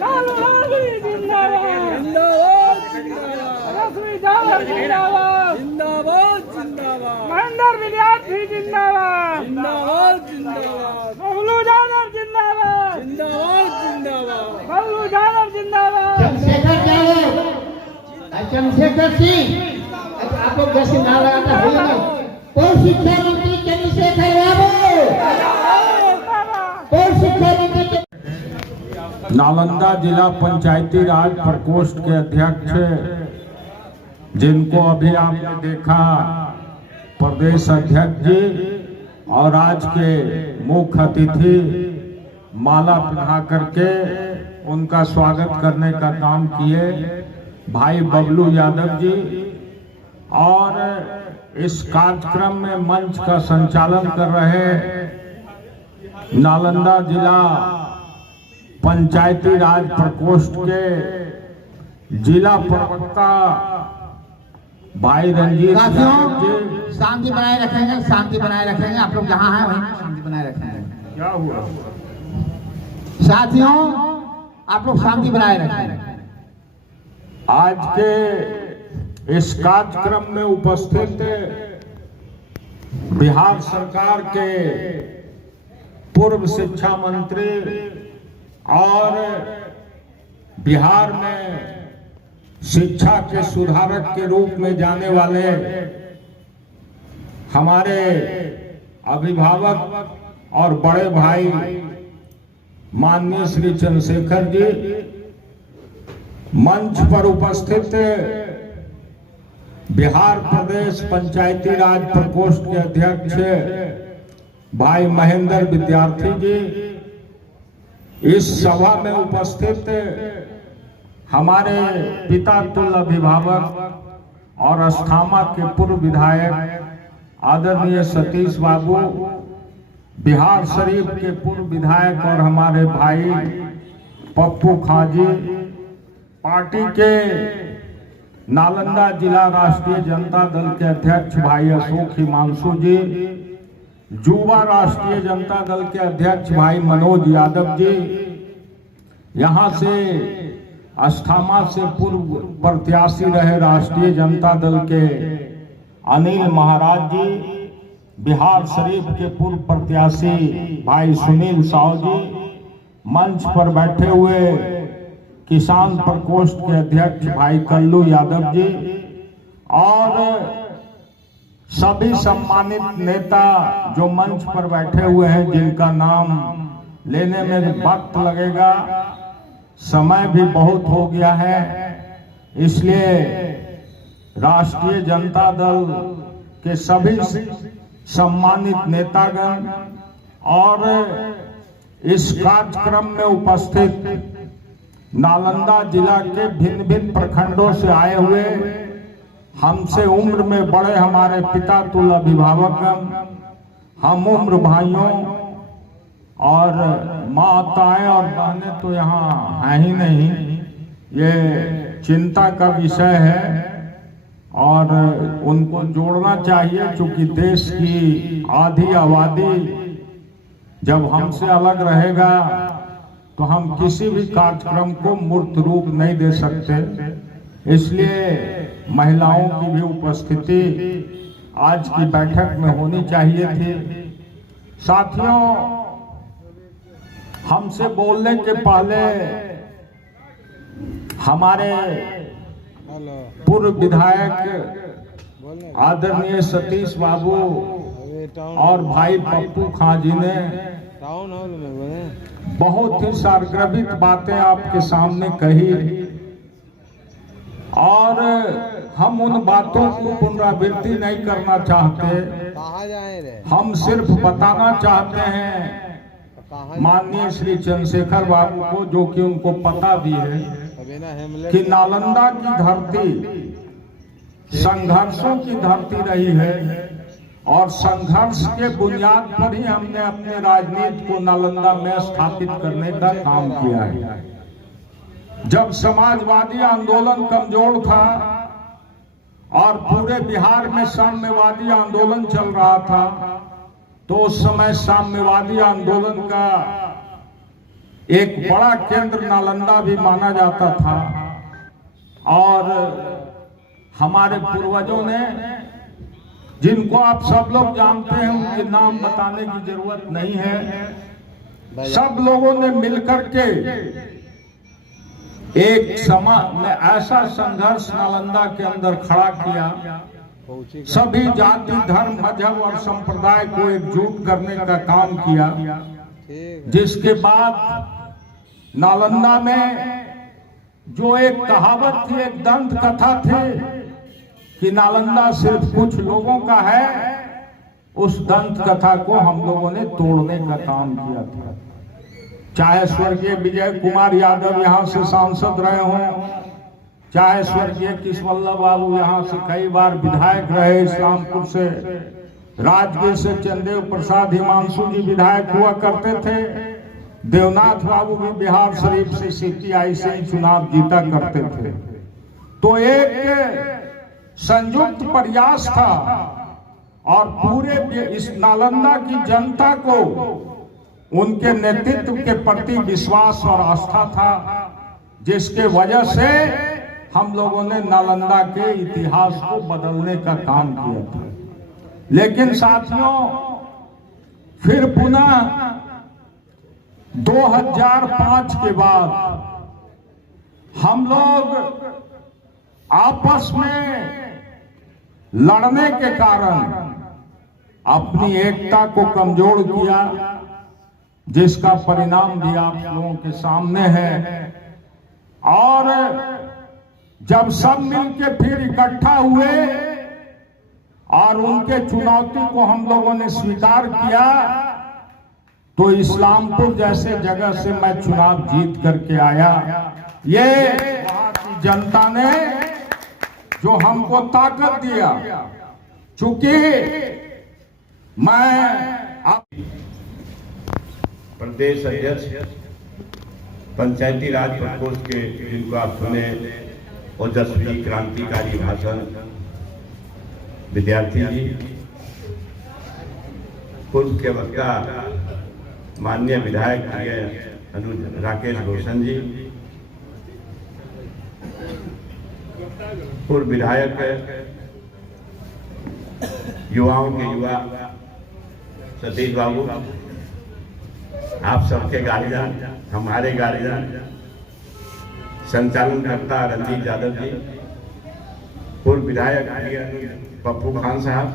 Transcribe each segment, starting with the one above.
लालू यादव जिंदाबाद रश्मि जाधव जिंदाबाद महेंद्र विद्यार्थी जिंदाबाद बबलू यादव जिंदाबाद बबलू यादव जिंदाबाद चंद्रशेखर सिंह आप लोग जैसे नाम लगाता है ना कौन शिक्षा मंत्री चंद्रशेखर कौन शिक्षा मंत्री नालंदा जिला पंचायती राज प्रकोष्ठ के अध्यक्ष जिनको अभी आपने देखा प्रदेश अध्यक्ष जी और आज के मुख्य अतिथि माला पहना करके उनका स्वागत करने का काम किए भाई बबलू यादव जी और इस कार्यक्रम में मंच का संचालन कर रहे नालंदा जिला पंचायती राज प्रकोष्ठ के जिला प्रवक्ता भाई रंजीत जी। शांति बनाए रखेंगे आप लोग जहाँ हैं वहीं शांति बनाए रखेंगे। क्या हुआ साथियों आप लोग शांति बनाए रखेंगे। आज के इस कार्यक्रम में उपस्थित बिहार सरकार के पूर्व शिक्षा मंत्री और बिहार में शिक्षा के सुधारक के रूप में जाने वाले हमारे अभिभावक और बड़े भाई माननीय श्री चंद्रशेखर जी, मंच पर उपस्थित बिहार प्रदेश पंचायती राज प्रकोष्ठ के अध्यक्ष भाई महेंद्र विद्यार्थी जी, इस सभा में उपस्थित हमारे पिता तुल्य अभिभावक और अस्थामा के पूर्व विधायक आदरणीय सतीश बाबू, बिहार शरीफ के पूर्व विधायक और हमारे भाई पप्पू खां जी, पार्टी के नालंदा जिला राष्ट्रीय जनता दल के अध्यक्ष भाई अशोक हिमांशु जी, युवा राष्ट्रीय जनता दल के अध्यक्ष भाई मनोज यादव जी, यहाँ से अस्थामा से पूर्व प्रत्याशी रहे राष्ट्रीय जनता दल के अनिल महाराज जी, बिहार शरीफ के पूर्व प्रत्याशी भाई सुनील साव जी, मंच पर बैठे हुए किसान प्रकोष्ठ के अध्यक्ष भाई कल्लू यादव जी और सभी सम्मानित नेता जो मंच पर बैठे हुए हैं, जिनका नाम लेने में वक्त लगेगा, समय भी बहुत हो गया है, इसलिए राष्ट्रीय जनता दल के सभी सम्मानित नेतागण और इस कार्यक्रम में उपस्थित नालंदा जिला के भिन्न भिन्न प्रखंडों से आए हुए हमसे उम्र में बड़े हमारे पिता तुल्य अभिभावकगण, हम उम्र भाइयों और माताएं और बहनें तो यहाँ है ही नहीं, ये चिंता का विषय है और उनको जोड़ना चाहिए, क्योंकि देश की आधी आबादी जब हमसे अलग रहेगा तो हम किसी भी कार्यक्रम को मूर्त रूप नहीं दे सकते, इसलिए महिलाओं की भी उपस्थिति आज की बैठक में होनी चाहिए थी। साथियों, हमसे बोलने के पहले हमारे पूर्व विधायक आदरणीय सतीश बाबू और भाई पप्पू खां जी ने बहुत ही सारगर्भित बातें आपके सामने कही और हम उन बातों को पुनरावृत्ति नहीं करना चाहते, हम सिर्फ बताना चाहते हैं माननीय श्री चंद्रशेखर बाबू को, जो कि उनको पता भी है कि नालंदा की धरती संघर्षों की धरती रही है और संघर्ष के बुनियाद पर ही हमने अपने राजनीति को नालंदा में स्थापित करने का काम किया है। जब समाजवादी आंदोलन कमजोर था और पूरे बिहार में साम्यवादी आंदोलन चल रहा था, तो उस समय साम्यवादी आंदोलन का एक बड़ा केंद्र नालंदा भी माना जाता था। और हमारे पूर्वजों ने, जिनको आप सब लोग जानते हैं, उनके नाम बताने की जरूरत नहीं है, सब लोगों ने मिलकर के एक समाज में ऐसा संघर्ष नालंदा के अंदर खड़ा किया, सभी जाति, धर्म, मजहब और संप्रदाय को एकजुट करने का काम किया, जिसके बाद नालंदा में जो एक कहावत थी, एक दंत कथा थी कि नालंदा सिर्फ कुछ लोगों का है, उस दंत कथा को हम लोगों ने तोड़ने का काम किया था। चाहे स्वर्गीय विजय कुमार यादव यहाँ से सांसद रहे हों, चाहे स्वर्गीय कृष्णवल्लभ बाबू यहाँ से कई बार विधायक रहे, इस्लामपुर से, राजगीर से चंदेव प्रसाद हिमांशु जी विधायक हुआ करते थे, देवनाथ बाबू भी बिहार शरीफ से सीपीआई से ही चुनाव जीता करते थे। तो एक संयुक्त प्रयास था और पूरे इस नालंदा की जनता को उनके नेतृत्व के प्रति विश्वास और आस्था था, जिसके वजह से हम लोगों ने नालंदा के इतिहास को बदलने का काम किया था। लेकिन साथियों, फिर पुनः 2005 के बाद हम लोग आपस में लड़ने के कारण अपनी एकता को कमजोर किया, जिसका परिणाम भी आप लोगों के सामने है। और जब सब मिलकर फिर इकट्ठा हुए और उनके चुनौती को हम लोगों ने स्वीकार किया, तो इस्लामपुर जैसे जगह से मैं चुनाव जीत करके आया। ये वहां की जनता ने जो हमको ताकत दिया, चूंकि मैं प्रदेश अध्यक्ष पंचायती राज प्रकोष्ठ के, जिनको आप सुने, ओजस्वी क्रांतिकारी भाषण विद्यार्थी जी, पूर्व के वक्ता माननीय विधायक अनुज राकेश रोशन जी, पूर्व विधायक युवाओं के युवा सतीश बाबू, आप सबके गार्जियन, हमारे गार्जियन, संचालनकर्ता रंजीत यादव जी, पूर्व विधायक पप्पू खान साहब,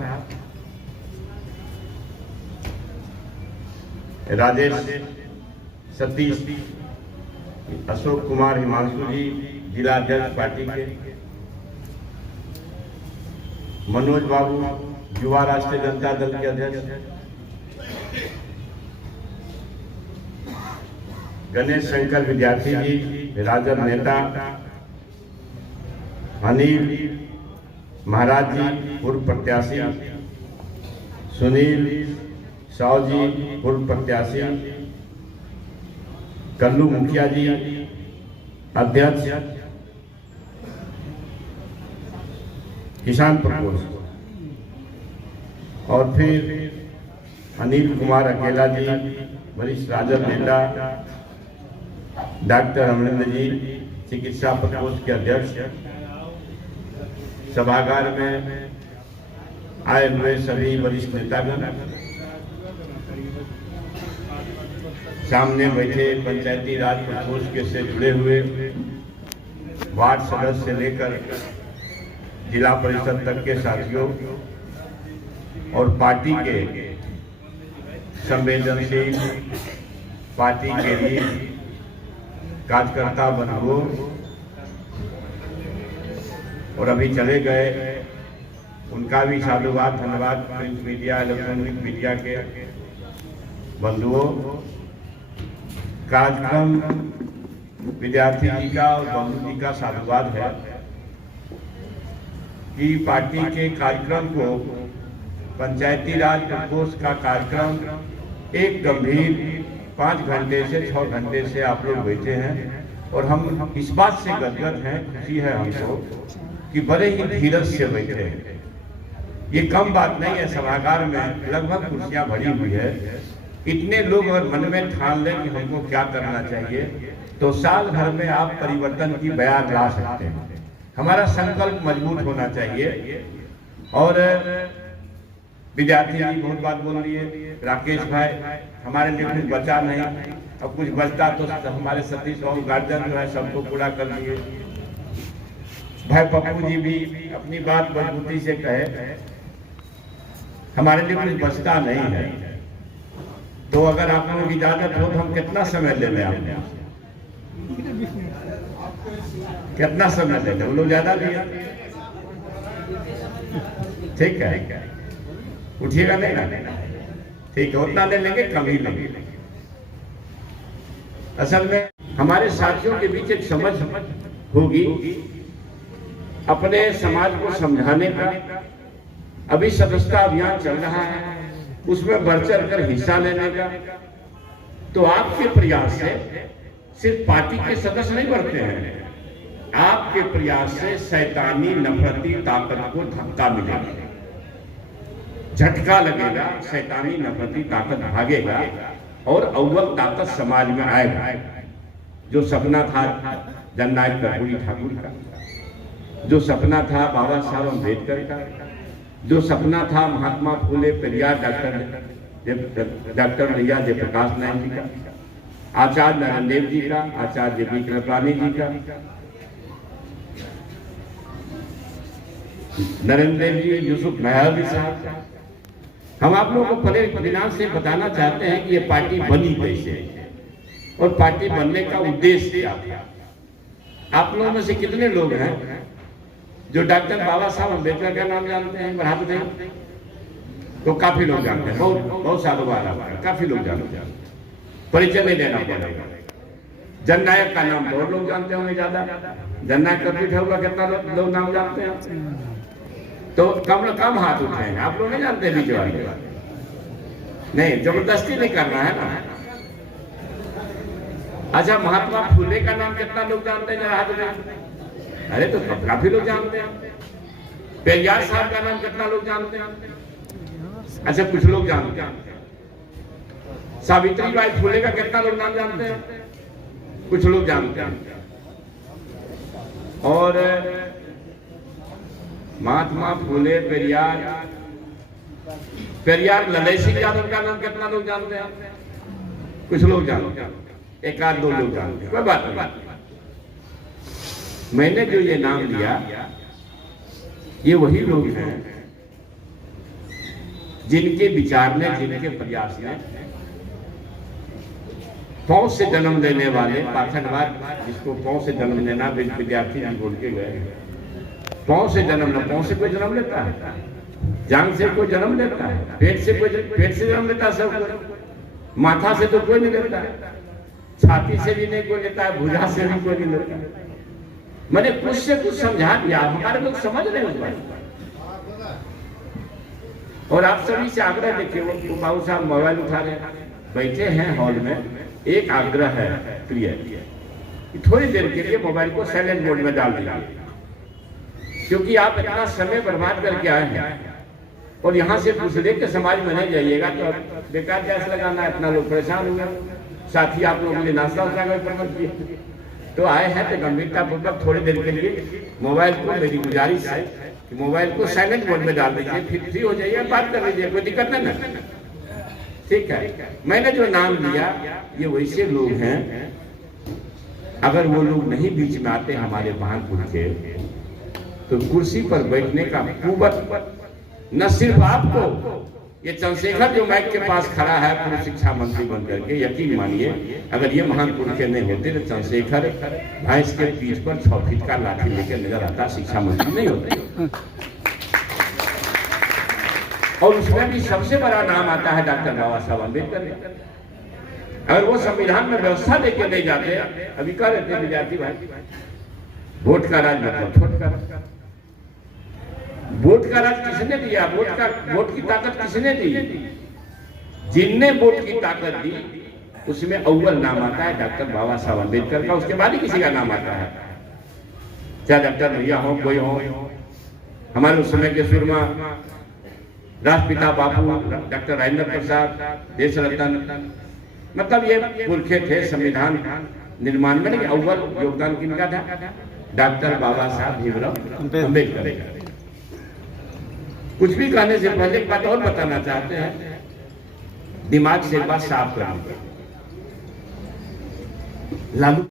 राजेश सतीश, अशोक कुमार हिमांशु जी, जिला अध्यक्ष पार्टी के, मनोज बाबू, युवा राष्ट्रीय जनता दल के अध्यक्ष, गणेश शंकर विद्यार्थी जी, राजद नेता, अनिल महाराज जी, पूर्व प्रत्याशी, सुनील साव जी, पूर्व प्रत्याशी, कल्लू मुखिया जी, अध्यक्ष किसान प्रकोष्ठ, और फिर अनिल कुमार अकेला जी, वरिष्ठ राजद नेता, डॉक्टर अमरिंदर जी, चिकित्सा प्रकोष्ठ के अध्यक्ष, सभागार में आए हुए सभी वरिष्ठ नेतागण, सामने बैठे पंचायती राज प्रकोष्ठ के से जुड़े हुए वार्ड सदस्य से लेकर जिला परिषद तक के साथियों और पार्टी के संवेदनशील, पार्टी के लिए कार्यकर्ता बंधुओं, और अभी चले गए उनका भी साधुवाद, धन्यवाद, प्रिंट मीडिया, इलेक्ट्रॉनिक मीडिया के बंधुओं। कार्यक्रम विद्यार्थी जी का और बंधु जी का साधुवाद है कि पार्टी के कार्यक्रम को, पंचायती राज प्रकोष्ठ का कार्यक्रम एक गंभीर 5 घंटे से 6 घंटे से आप लोग बैठे हैं, और हम इस बात से गदगद हैं, खुशी है हमको कि बड़े ही धीरज से बैठे हैं। ये कम बात नहीं है, सभागार में लगभग कुर्सियां भरी हुई है, इतने लोग अगर मन में ठान लें कि हमको क्या करना चाहिए, तो साल भर में आप परिवर्तन की बयान ला सकते हैं। हमारा संकल्प मजबूत होना चाहिए। और विद्यार्थी जी बहुत बात बोल रही है, राकेश भाई हमारे लिए कुछ बचा नहीं, अब कुछ बचता तो हमारे सतीश और गार्जियन जो है सबको पूरा कर लिए। भाई पप्पू जी भी अपनी बात मजबूती से कहे, हमारे लिए कुछ बचता नहीं है। तो अगर आप लोगों की इजाजत हो तो हम कितना समय ले लें, आपने कितना समय ले लें? वो लोग ज्यादा लिया, ठीक है, उठिएगा नहीं ना? ठीक है, उतना ले लेंगे, कम ही लेंगे। असल में हमारे साथियों के बीच एक समझ होगी अपने समाज को समझाने का। अभी सदस्यता अभियान चल रहा है, उसमें बढ़ चढ़ कर हिस्सा लेने का। तो आपके प्रयास से सिर्फ पार्टी के सदस्य नहीं बढ़ते हैं, आपके प्रयास से शैतानी नफरती ताकत को धक्का मिलेगा, झटका लगेगा, शैतानी नफरती ताकत भागेगा और अव्वल ताकत समाज में आएगा। जो सपना था जननायक कर्पूरी ठाकुर का, जो सपना था बाबा साहब अम्बेडकर का, जो सपना था महात्मा फूले पेरियार डॉक्टर भैया जयप्रकाश नारायण जी का, आचार्य नारायण देव जी का, आचार्य बी कृपलानी जी का, नरेंद्र देव जी, यूसुफ महदी साहब का। हम आप लोगों को पहले परिणाम से बताना चाहते हैं कि ये पार्टी बनी कैसे और पार्टी बनने का उद्देश्य क्या था। आप लोगों में से कितने लोग हैं जो डॉक्टर बाबा साहब अम्बेडकर का नाम जानते हैं? बढ़ा दें तो काफी लोग जानते हैं, बहुत सालों बाद काफी लोग जानते हैं, परिचय नहीं देना पड़ेगा। जननायक का नाम तो और लोग जानते होंगे ज्यादा, जननायक कर्पूरी ठाकुर का कितना लोग नाम जानते हैं? तो कम हाथ उठे हैं, आप लोग नहीं जानते बीच वाले? नहीं, जबरदस्ती नहीं करना है ना। अच्छा, महात्मा फूले का नाम कितना लोग जानते हैं? जरा हाथ उठाएं। अरे तो काफी लोग जानते हैं। पेरियार साहब का नाम कितना लोग जानते हैं? अच्छा, कुछ लोग जानते हैं। सावित्री बाई फूले का कितना लोग नाम जानते हैं? कुछ लोग जानते हैं। और महात्मा फूले पेरियार ललई सिंह यादव का नाम कितना लोग जानते हैं? कुछ लोग जानते हैं, एक आध दो लोग जानते हैं, कोई बात नहीं। मैंने जो ये नाम लिया, ये वही लोग हैं जिनके विचार ने, जिनके प्रयास ने पौष से जन्म लेने वाले पाखंडवाद, जिसको पौष से जन्म लेना विद्यार्थी जी बोल के गए, पौष से जन्म लेना, पौष से कोई जन्म लेता है? जांग से कोई जन्म लेता है? पेट से जन्म लेता है सब, माथा से तो कोई नहीं लेता है, छाती से भी नहीं कोई लेता है, भुजा से भी कोई नहीं लेता। मैंने कुछ से कुछ समझा दिया, हमारे लोग समझ रहे हैं। और आप सभी से आग्रह, देखिए वो बाबू साहब मोबाइल उठा रहे बैठे हैं हॉल में, एक आग्रह है प्रिय, थोड़ी देर के लिए मोबाइल को साइलेंट मोड में डाल दीजिए, क्योंकि आप इतना समय बर्बाद करके आए हैं और यहाँ से दूसरे के समाज में नहीं जाइएगा तो बेकार गैस लगाना है, इतना लोग परेशान हुए। साथ ही आप लोगों के लिए नाश्ता उठा कर प्रबंध किए, तो आए हैं तो गंभीरता पूर्वक थोड़ी देर के लिए मोबाइल को, मेरी गुजारिश है कि मोबाइल को साइलेंट मोड में डाल दीजिए, फिर फ्री हो जाइए, बात कर लीजिए, कोई दिक्कत नहीं ना, ठीक है। मैंने जो नाम लिया ये वैसे लोग हैं, अगर वो लोग नहीं बीच में आते हमारे महानपुर के, तो कुर्सी पर बैठने का कुवत न सिर्फ आपको, ये चंद्रशेखर जो माइक के पास खड़ा है पूर्व शिक्षा मंत्री बनकर के, यकीन मानिए अगर ये महानपुर के नहीं होते तो चंद्रशेखर भैंस के पीठ पर 6 फीट का लाठी लेकर नजर आता, शिक्षा मंत्री नहीं होते। और उसमें भी सबसे बड़ा नाम आता है डॉक्टर बाबा साहब अम्बेडकर। अगर वो संविधान में व्यवस्था लेके नहीं जाते, अभी कह रहे थे विद्यार्थी भाई, वोट का राज मतलब छोट का, वोट का राज किसने दिया? वोट की ताकत किसने दी? जिनने वोट की ताकत दी उसमें अव्वल नाम आता है डॉक्टर बाबा साहब अम्बेडकर का, उसके बाद ही किसी का नाम आता है, चाहे डॉक्टर भैया हो, कोई हो। हमारे उस समय के सुरमा राष्ट्रपिता बापू डॉक्टर राजेंद्र प्रसाद, देश रत्न, मतलब ये पुरखे थे संविधान निर्माण में। अव्वल योगदान किनका था? डॉक्टर बाबा साहब भीमराव अम्बेडकर। कुछ भी कहने से पहले एक बात और बताना चाहते हैं, दिमाग से एक बात साफ करनी। लालू